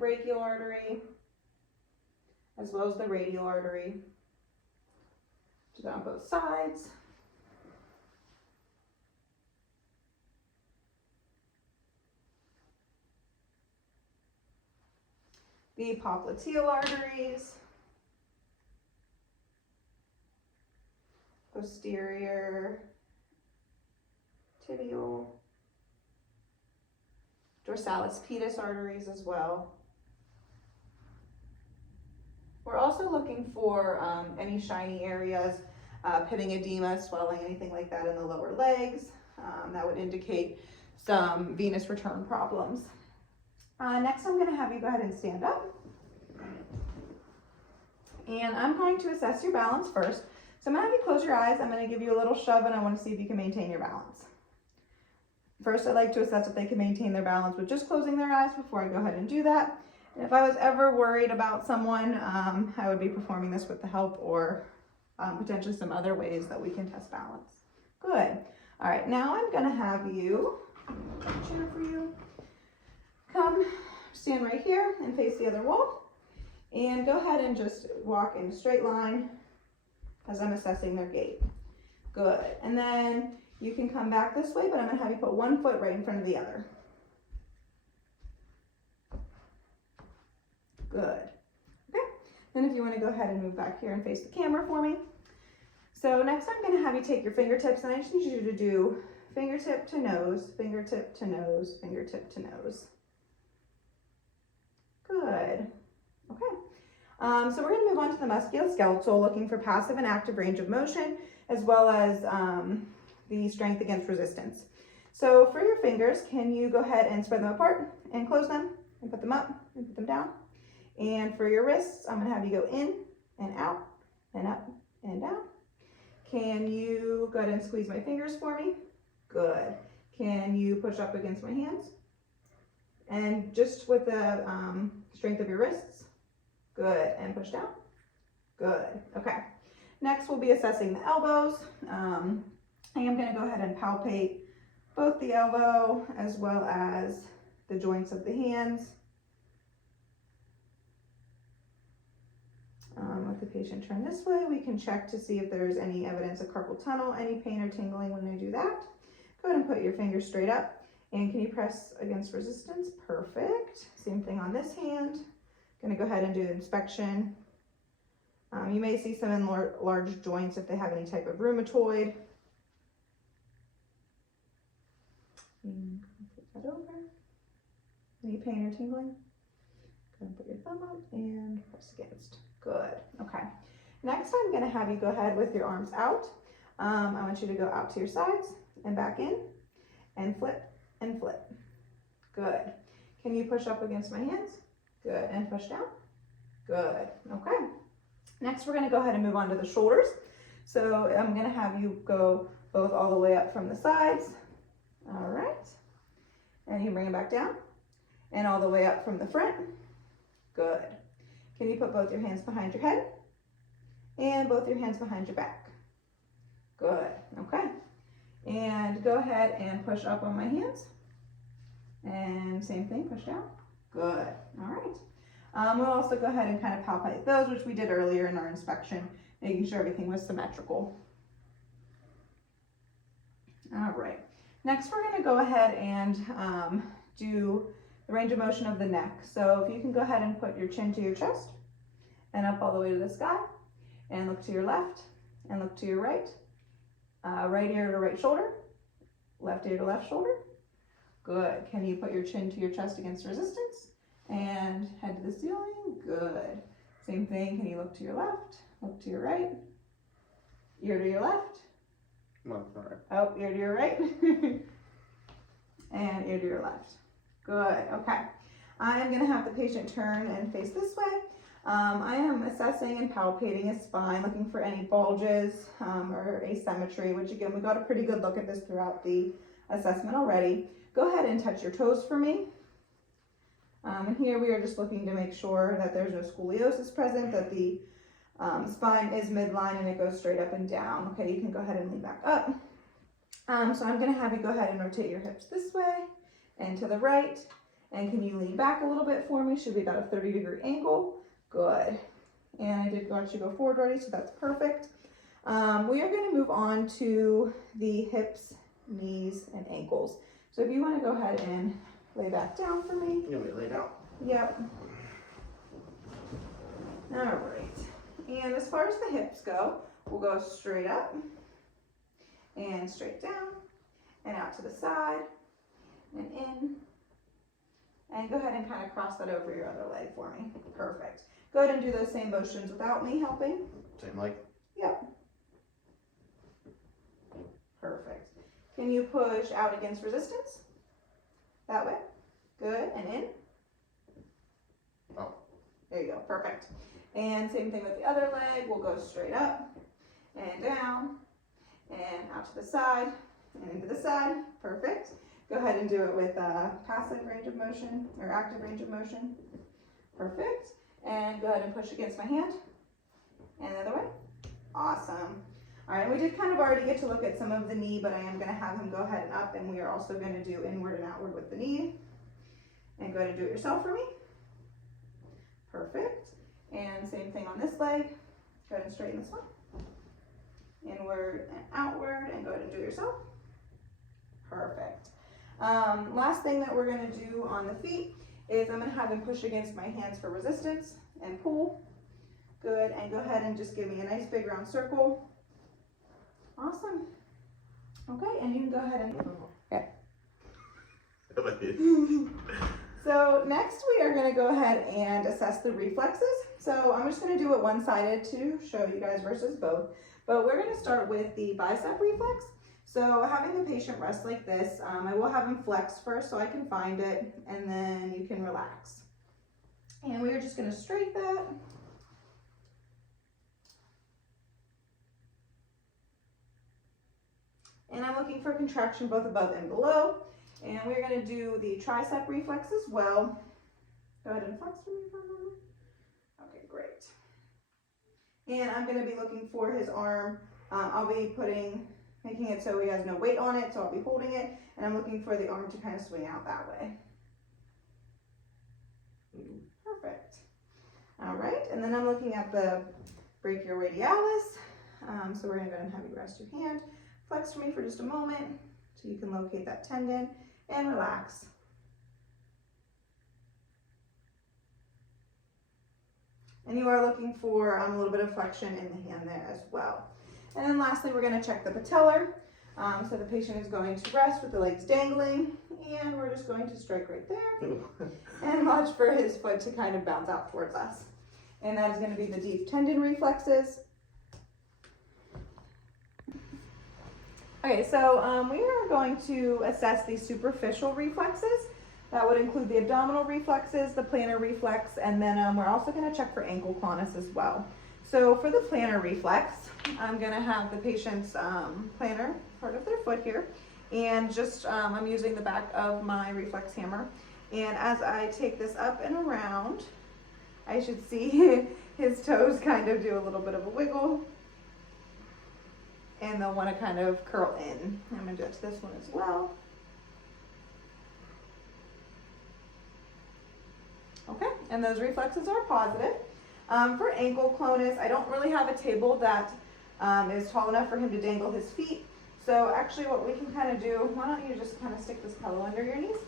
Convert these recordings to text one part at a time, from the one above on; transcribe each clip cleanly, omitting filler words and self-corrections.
brachial artery as well as the radial artery. Do that on both sides. The popliteal arteries, posterior tibial, dorsalis pedis arteries as well. We're also looking for any shiny areas, pitting edema, swelling, anything like that in the lower legs. That would indicate some venous return problems. Next, I'm going to have you go ahead and stand up. And I'm going to assess your balance first. So I'm going to have you close your eyes. I'm going to give you a little shove and I want to see if you can maintain your balance. First, I'd like to assess if they can maintain their balance with just closing their eyes before I go ahead and do that. And if I was ever worried about someone, I would be performing this with the help or potentially some other ways that we can test balance. Good. All right, now I'm going to have you, chair for you, come stand right here and face the other wall. And go ahead and just walk in a straight line as I'm assessing their gait. Good. And then you can come back this way, but I'm going to have you put one foot right in front of the other. Good. Okay. Then if you want to go ahead and move back here and face the camera for me. So next I'm going to have you take your fingertips and I just need you to do fingertip to nose, fingertip to nose, fingertip to nose. Good. Okay. So we're going to move on to the musculoskeletal, looking for passive and active range of motion, as well as the strength against resistance. So for your fingers, can you go ahead and spread them apart and close them and put them up and put them down? And for your wrists, I'm going to have you go in and out and up and down. Can you go ahead and squeeze my fingers for me? Good. Can you push up against my hands? And just with the strength of your wrists. Good. And push down. Good. Okay. Next, we'll be assessing the elbows. I am going to go ahead and palpate both the elbow as well as the joints of the hands. Let the patient turn this way. We can check to see if there's any evidence of carpal tunnel, any pain or tingling when I do that. Go ahead and put your fingers straight up. And can you press against resistance? Perfect. Same thing on this hand. Going to go ahead and do an inspection. You may see some in large joints if they have any type of rheumatoid. And flip that over. Any pain or tingling? Go ahead and put your thumb up and press against. Good. Okay. Next, I'm going to have you go ahead with your arms out. I want you to go out to your sides and back in and flip and flip. Good. Can you push up against my hands? Good. And push down? Good. Okay. Next, we're going to go ahead and move on to the shoulders. So I'm going to have you go both all the way up from the sides. All right. And you bring it back down and all the way up from the front. Good. Can you put both your hands behind your head and both your hands behind your back? Good. Okay. And go ahead and push up on my hands. And same thing, push down. Good. All right. We'll also go ahead and kind of palpate those, which we did earlier in our inspection, making sure everything was symmetrical. All right. Next, we're going to go ahead and do the range of motion of the neck. So if you can go ahead and put your chin to your chest and up all the way to the sky and look to your left and look to your right. Right ear to right shoulder, left ear to left shoulder. Good. Can you put your chin to your chest against resistance and head to the ceiling? Good. Same thing. Can you look to your left, look to your right, ear to your left? Well, all right. Oh, ear to your right and ear to your left. Good. Okay. I am going to have the patient turn and face this way. I am assessing and palpating his spine, looking for any bulges or asymmetry, which again, we got a pretty good look at this throughout the assessment already. Go ahead and touch your toes for me. And here we are just looking to make sure that there's no scoliosis present, that the spine is midline and it goes straight up and down. Okay, you can go ahead and lean back up. So I'm going to have you go ahead and rotate your hips this way and to the right And can you lean back a little bit for me? Should be about a 30-degree angle. Good. And I did want you to go forward already, so that's perfect. We are going to move on to the hips, knees, and ankles. So if you want to go ahead and lay back down for me. You want me to lay down? Yep. All right. And as far as the hips go, we'll go straight up and straight down and out to the side and in. And go ahead and kind of cross that over your other leg for me. Perfect. Go ahead and do those same motions without me helping. Same leg? Yep. Perfect. Can you push out against resistance? That way. Good. And in. Oh. There you go. Perfect. And same thing with the other leg. We'll go straight up and down and out to the side and into the side. Perfect. Go ahead and do it with passive range of motion or active range of motion. Perfect. And go ahead and push against my hand. And the other way. Awesome. All right, we did kind of already get to look at some of the knee, but I am going to have him go ahead and up, and we are also going to do inward and outward with the knee. And go ahead and do it yourself for me. Perfect. And same thing on this leg. Go ahead and straighten this one. Inward and outward, and go ahead and do it yourself. Perfect. Last thing that we're going to do on the feet is I'm going to have him push against my hands for resistance and pull. Good. And go ahead and just give me a nice big round circle. Awesome. Okay, and you can go ahead and... Okay. So next we are going to go ahead and assess the reflexes. So I'm just going to do it one-sided to show you guys versus both. But we're going to start with the bicep reflex. So having the patient rest like this, I will have him flex first so I can find it, and then you can relax. And we are just going to straight that. And I'm looking for contraction both above and below. And we're going to do the tricep reflex as well. Go ahead and flex for me for a moment. Okay, great. And I'm going to be looking for his arm. I'll be making it so he has no weight on it, so I'll be holding it. And I'm looking for the arm to kind of swing out that way. Perfect. All right, and then I'm looking at the brachioradialis. So we're going to go ahead and have you rest your hand. Flex for me for just a moment so you can locate that tendon and relax. And you are looking for a little bit of flexion in the hand there as well. And then lastly, we're going to check the patellar. So the patient is going to rest with the legs dangling, and we're just going to strike right there and watch for his foot to kind of bounce out towards us. And that is going to be the deep tendon reflexes. Okay, so we are going to assess the superficial reflexes. That would include the abdominal reflexes, the plantar reflex, and then we're also going to check for ankle clonus as well. So for the plantar reflex, I'm going to have the patient's plantar part of their foot here, and just I'm using the back of my reflex hammer. And as I take this up and around, I should see his toes kind of do a little bit of a wiggle. And they'll want to kind of curl in. I'm going to do it to this one as well. Okay, and those reflexes are positive. For ankle clonus, I don't really have a table that is tall enough for him to dangle his feet. So actually what we can kind of do, why don't you just kind of stick this pillow under your knees?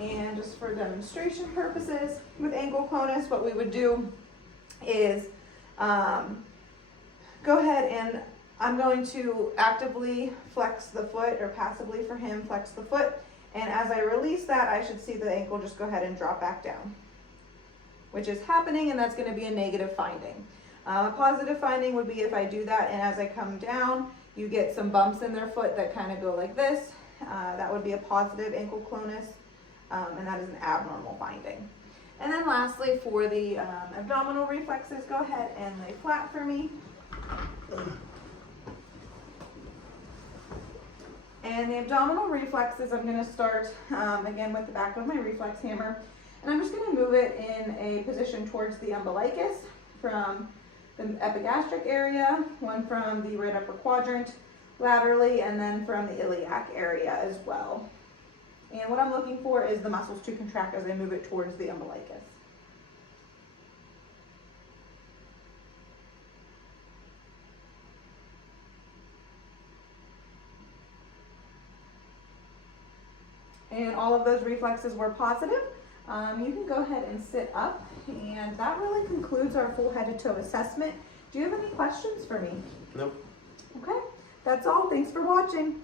And just for demonstration purposes, with ankle clonus, what we would do is go ahead and I'm going to actively flex the foot, or passively for him flex the foot. And as I release that, I should see the ankle just go ahead and drop back down, which is happening, and that's going to be a negative finding. A positive finding would be if I do that, and as I come down, you get some bumps in their foot that kind of go like this. That would be a positive ankle clonus, and that is an abnormal finding. And then lastly, for the abdominal reflexes, go ahead and lay flat for me. And the abdominal reflexes, I'm going to start again with the back of my reflex hammer. And I'm just going to move it in a position towards the umbilicus from the epigastric area, one from the right upper quadrant laterally, and then from the iliac area as well. And what I'm looking for is the muscles to contract as I move it towards the umbilicus. And all of those reflexes were positive. You can go ahead and sit up, and that really concludes our full head to toe assessment. Do you have any questions for me? Nope. Okay, that's all. Thanks for watching.